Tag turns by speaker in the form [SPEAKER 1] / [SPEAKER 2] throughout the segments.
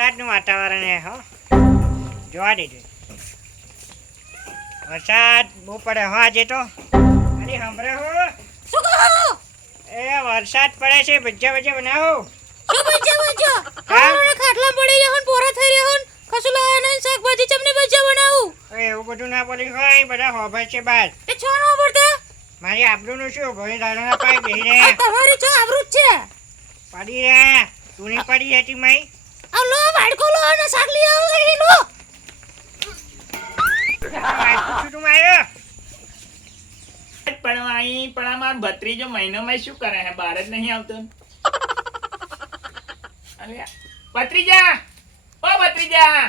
[SPEAKER 1] વરસાદનું વાતાવરણ હે હો. જોવા દેજો. વરસાદ બહુ પડે હો આજે તો. અરે હમરે હો.
[SPEAKER 2] શું કહો?
[SPEAKER 1] એ વરસાદ પડે છે ભજીયા ભજીયા બનાવો.
[SPEAKER 2] શું બચ્ચા બચ્ચા
[SPEAKER 1] હા?
[SPEAKER 2] ખાટલા પડી રહ્યા પોરા થઈ રહ્યા કશું લાયા નહીં શાકભાજી ચમની બચ્ચા બનાવું.
[SPEAKER 1] એવું બધું ના બોલી હોય બધા હોભાઈ છે બાર.
[SPEAKER 2] એ છો નો પડતા
[SPEAKER 1] મારી આબરૂનું શું ભાઈ દાડાના પાય બેહી રહ્યા.
[SPEAKER 2] તમારી છો આબરૂ છે.
[SPEAKER 1] પડી રહ્યા. તું નહીં પડી હતી મઈ
[SPEAKER 2] આ લો વાડકો લો અને શાક લઈ આવો અહીં લો
[SPEAKER 1] શું તું માર્યો
[SPEAKER 3] પણ અહીં પણ આ ભત્રીજો મહિનોમાં શું કરે હે બહાર જ નહીં આવતો અલ્યા, ભત્રીજા ઓ ભત્રીજા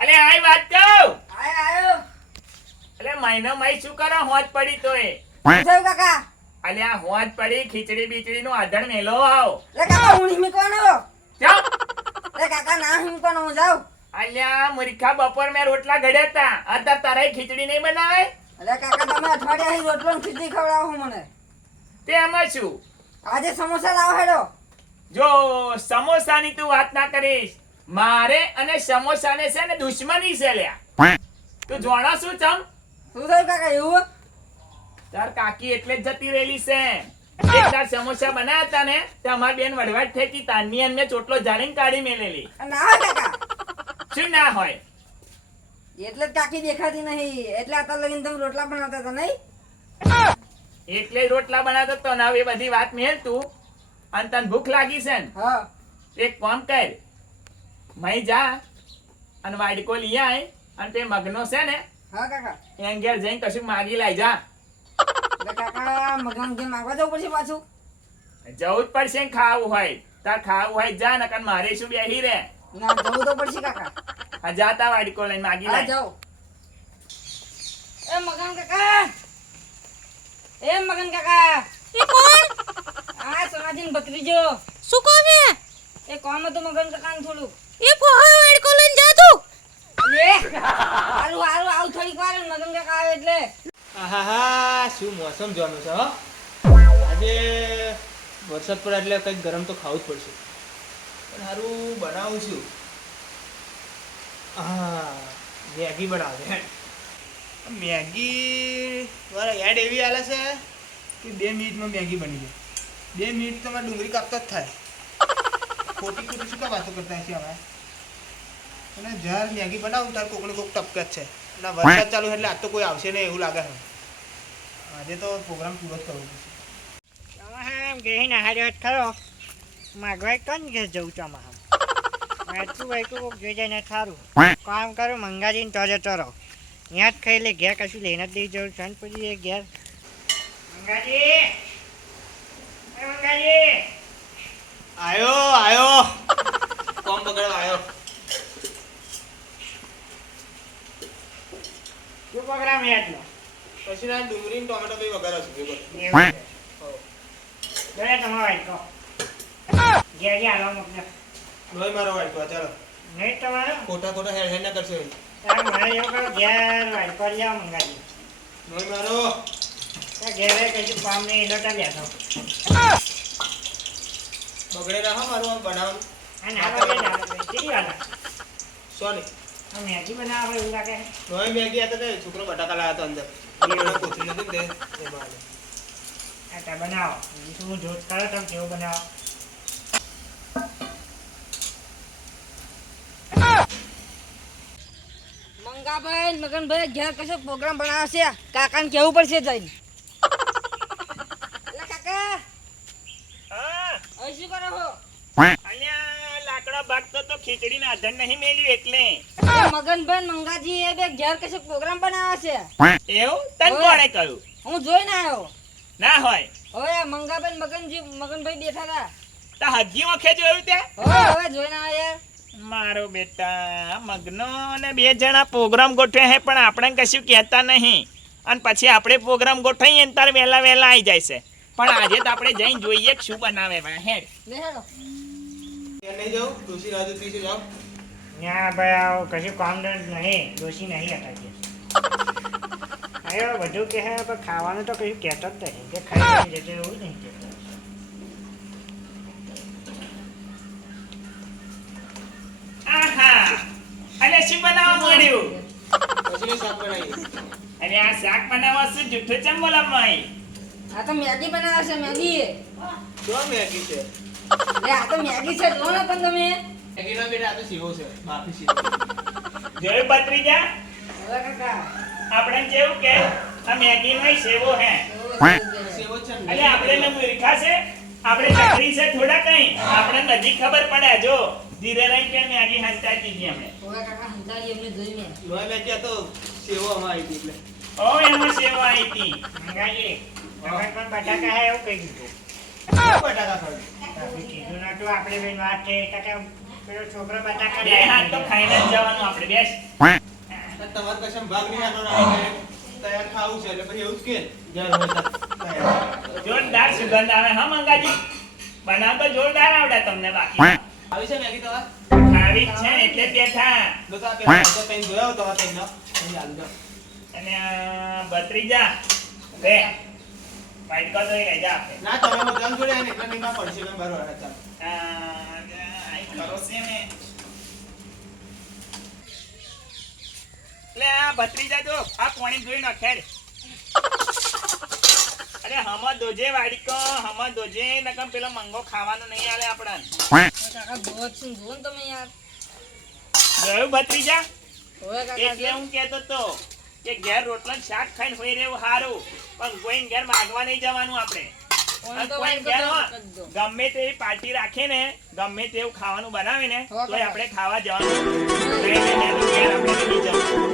[SPEAKER 3] અલે આય વાત કહું અલે મહિનોમાં શું કરો હોજ પડી તોય આ હોજ પડી ખીચડી બીચડી નું આધણ મેલો આવ જાઓ. અલ્યા મૂર્ખા બપોર મેં રોટલા ઘડ્યા હતા અત્યારે તારે ખીચડી નહીં બનાવે? તે એમાં શું?
[SPEAKER 4] આજે સમોસા લાવો હેડો.
[SPEAKER 3] જો સમોસાની તું વાત ના કરીશ. મારે અને સમોસાને છે ને દુશ્મની છે લ્યા. તું જોણા શું ચમ?
[SPEAKER 4] શું થયું કાકા એવું?
[SPEAKER 3] તાર કાકી એટલે જ જતી રહેલી છે. એક સમોસા બનાવ્યા હતા ને તે અમારી બેન વડવાટ થઈ હતી તારની અને મેં ચોટલો જાણીને કાઢી મેલેલી.
[SPEAKER 4] ના હોય કાકા.
[SPEAKER 3] શું ના હોય?
[SPEAKER 4] એટલે કાકી દેખાતી નહીં. એટલે અત્યાર લગીને તમે રોટલા બનાવતા હતા નહીં?
[SPEAKER 3] એટલે રોટલા બનાવતો તો ને હવે એ બધી વાત મેલ તું. અને તને ભૂખ લાગી છે ને
[SPEAKER 4] હા.
[SPEAKER 3] એક કામ કર. મય જા અને વાડકો લઈ આય. અને તે મગનો છે ને
[SPEAKER 4] હા કાકા.
[SPEAKER 3] એન ઘેર જઈને કશું માગી લાઈ જા.
[SPEAKER 4] કાકા મગન જે માગવા જવું પડશે પાછું.
[SPEAKER 3] જવું જ પડશે ખાવું હોય. તાર ખાવું હોય જા નકર મારે શું બેહી રે?
[SPEAKER 4] ના જવું તો પડશે કાકા.
[SPEAKER 3] આ જાતા વાડકો લઈને માગી
[SPEAKER 4] હા
[SPEAKER 3] લાય
[SPEAKER 4] એ મગન કાકા. એ મગન કાકા.
[SPEAKER 2] એ કોણ?
[SPEAKER 4] આ સોનાજીન ભત્રીજો.
[SPEAKER 2] શું કોમ
[SPEAKER 4] એ કોમ હતું મગન કાકા થોડું.
[SPEAKER 2] એ પોહા વાડકો લઈને જા તું.
[SPEAKER 4] લે હારું હારું આવું થોડીક વાર મગન કાકા આવે એટલે.
[SPEAKER 5] આહાહા, શું મોસમ જોવાનું છે, હો? આજે વરસાદ પડે એટલે કંઈક ગરમ તો ખાવું જ પડશે. પણ સારું બનાવું છું. હા મેગી બનાવે. મેગી, મારા યાદ એવી હાલે છે કે બે મિનિટમાં મેગી બની જાય. બે મિનિટ તો મારે ડુંગળી કાપતા જ થાય. ખોટી ખોટી શું વાતો કરતા છીએ અમે? અને જ્યારે મેગી બનાવું ત્યારે કોકને કોક ટપકે જ છે. આ વરસાદ ચાલુ એટલે આજ તો કોઈ આવશે નહીં એવું લાગે છે. આજે તો પ્રોગ્રામ પૂરો જ કરવો પડશે.
[SPEAKER 1] ગઈ ના ખરો માગવાય કોણ ઘેર જવું વાંચતું વાંચું કોક જોઈ જાય ને સારું કામ કરું મંગાજીને તો જતો રહો ત્યાં જ ખાઈ લે, ઘેર કશું લઈને જ દઈ જવું. છે ને પછી એ ઘેર. મંગાજી એ મંગાજી
[SPEAKER 5] આયો આયો કોમ બગડવા આયો
[SPEAKER 1] શું પ્રોગ્રામ યાદનો
[SPEAKER 5] પછી ના ડુંગળી ને
[SPEAKER 1] જોડે તમારો ઘેર ઘેર
[SPEAKER 5] મારો વાટકો ચાલો
[SPEAKER 1] નહીં તમારો
[SPEAKER 5] ખોટા ખોટા હેડ હેડ ના કરશો
[SPEAKER 1] તારે એવું કરો ઘેર વાંચકો લઈ આવો મંગાજી
[SPEAKER 5] મારો
[SPEAKER 1] ઘેરે કશું કામ નહીં એ લોટા બેઠો
[SPEAKER 5] બગડે રહો મારું આમ બનાવવાનું? સોની.
[SPEAKER 1] મેગી બનાવવા હોય એવું લાગે? છે.
[SPEAKER 5] મેગી હતા તે છોકરો બટાકા લાવ્યો હતા અંદર. પેલા કોથળી નથી ને તે.
[SPEAKER 1] આ બનાવો. બીજું શું જોત કરો તમે કેવું બનાવો.
[SPEAKER 4] મંગાભાઈ મગનભાઈ ઘેર કશો પ્રોગ્રામ બનાવશે? કાકાને કેવું પડશે જઈને એટલે કાકા
[SPEAKER 3] હા,
[SPEAKER 4] હવે શું કરો છો
[SPEAKER 3] અલ્યા લાકડા ભાગતો તો ખીચડીના નહીં મેલ્યું એટલે.
[SPEAKER 4] મગનભાઈ મંગાજી એ બે ઘેર કશો પ્રોગ્રામ બનાવે છે?
[SPEAKER 3] એવું? તને કોણે કહ્યું?
[SPEAKER 4] હું જોઈને આવ્યો.
[SPEAKER 3] ના હોય.
[SPEAKER 4] હવે મંગાભાઈ મગનજી મગનભાઈ બેઠા હતા
[SPEAKER 3] તા હજી વખે જોયું તે
[SPEAKER 4] હવે હવે જોઈને આવ્યા યાર.
[SPEAKER 3] મારો બેટા મગનો અને બે જણા પ્રોગ્રામ ગોઠવે હે પણ આપણે કશું કહેતા નહીં. અને પછી આપણે પ્રોગ્રામ ગોઠવીએ ને તાર વહેલા વહેલા આવી જાય છે. પણ આજે તો આપણે જઈને જોઈએ શું બનાવે હેડ
[SPEAKER 4] લે હેડો.
[SPEAKER 5] ત્યાં નહીં. જાઉં ડોશી
[SPEAKER 1] શું બનાવવા મળ્યું કશું શાક આ શાક
[SPEAKER 3] બનાવવા શું જુઠ્ઠું ચમ બોલા
[SPEAKER 4] આ તો મેગી બનાવે છે મેગી.
[SPEAKER 5] જો મેગી છે?
[SPEAKER 4] આ તો મેગી છે લો ને પણ તમે.
[SPEAKER 5] મેગીનો બેટા આ તો શીરો છે બાફી શીરો
[SPEAKER 3] જોયું ભત્રીજા.
[SPEAKER 4] હવે
[SPEAKER 3] આપણે જેવું કે આ મેગી નો સેવો હે.
[SPEAKER 5] સેવો છે
[SPEAKER 3] એટલે આપણે ને મૂર્ખા છે આપણે ચકરી છે થોડા કઈ. આપણે નજીક ખબર પડે જો. ધીરે રહી કે મેગી હંતાઈ દીધી અમે.
[SPEAKER 4] હવે કાકા હંતાડી એમને
[SPEAKER 5] મેગી આ તો સેવો આમાં આવી હતી એટલે.
[SPEAKER 3] ઓ એમાં સેવો આવી હતી
[SPEAKER 1] તમે પણ બટાકા હે એવું કહી દીધું. આપણે કીધું નતું આપણે બેન વાત છે કાકા પેલો છોકરો બટાકા
[SPEAKER 3] બે હાથ તો ખાઈને જ જવાનું આપણે બેસ.
[SPEAKER 5] તમારે કશમ ભાગ નહીં આનો તૈયાર ખાવું છે એટલે પછી એવું જ કે ઘેર હોય તો. તૈયાર.
[SPEAKER 3] જોરદાર સુગંધ આવે હા મંગાજી? બનાવ જોરદાર આવડે તમને બાકી.
[SPEAKER 5] આવી છે મેગી તમારે?
[SPEAKER 3] છે એટલે બેઠા.
[SPEAKER 5] લો તો આપણે તો તઈને જોયા તઈને આલુ
[SPEAKER 3] અને આ ભત્રીજા બે વાઇટકો તો એ જા આપે
[SPEAKER 5] ના તમે બધા જોડે આવીને એટલા નહીં પડશે ને બરોબર હા, ચાલો.
[SPEAKER 3] આઈ ખરો છે ને લે આ ભત્રીજા જો આ પાણી જોઈ નાખે અરે હમ દોજે વાડીકો હમ દોજે નકમ પેલો મંગો ખાવાનો નહીં આલે આપણને
[SPEAKER 4] કાકા બહુ છું જુઓ તમે યાર
[SPEAKER 3] ગયો
[SPEAKER 4] હવે
[SPEAKER 3] એટલે હું કહેતો તો કે ઘેર રોટલા ને શાક ખાઈને હોય રહેવું સારું પણ કોઈ ઘેર માગવા નહીં જવાનું આપણે.
[SPEAKER 4] તો
[SPEAKER 3] ગમે તેવી પાર્ટી રાખે ને ગમે તેવું ખાવાનું બનાવે ને
[SPEAKER 4] તો
[SPEAKER 3] આપણે ખાવા આપણે નહીં જવાનું.